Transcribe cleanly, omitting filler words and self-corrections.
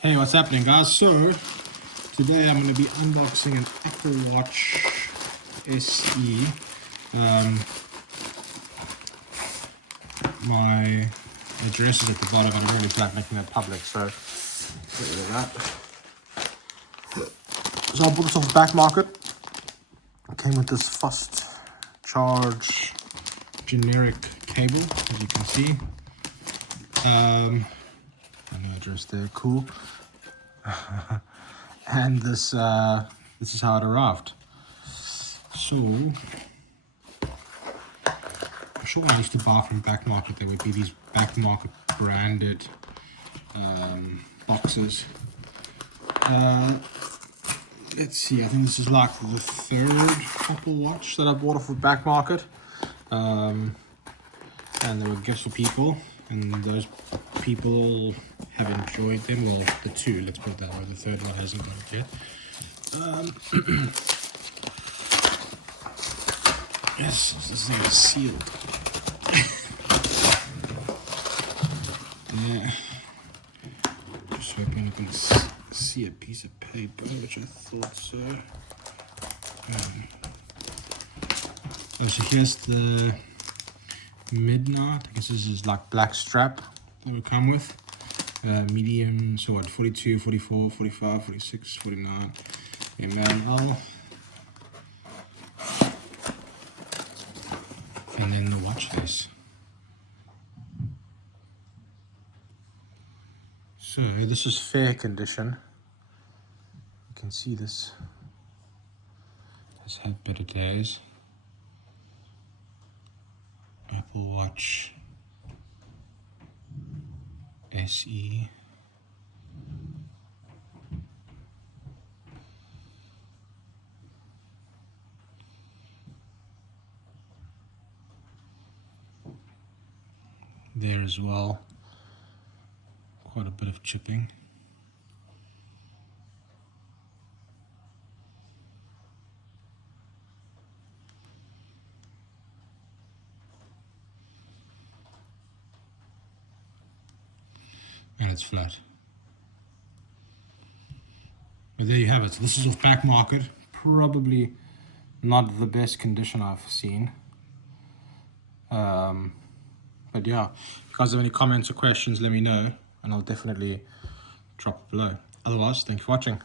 Hey, what's happening, guys? So today I'm going to be unboxing an Apple Watch SE. My address is at the bottom, but I really feel like making it public, so get rid of that. So I bought this off BackMarket. It came with this fast charge generic cable, as you can see. No address there, cool. And this is how it arrived. So I'm sure when I used to buy from BackMarket, there would be these BackMarket branded boxes. Let's see, I think this is like the third Apple Watch that I bought off of BackMarket. And there were gifts for people, and those people have enjoyed them. Well, the two, let's put it that way. The third one hasn't got it yet. Yes, this thing is sealed. Yeah. Just hoping you can see a piece of paper, which I thought so. So here's the midnight. I guess this is like black strap that will come with. Medium, so what, 42, 44, 45, 46, 49 ml. And then the watch face. So this is fair condition. You can see this has had better days. Apple Watch SE. There as well. Quite a bit of chipping. And it's flat. But there you have it. So this is off BackMarket. Probably not the best condition I've seen. But yeah, if you guys have any comments or questions, let me know, and I'll definitely drop it below. Otherwise, thanks for watching.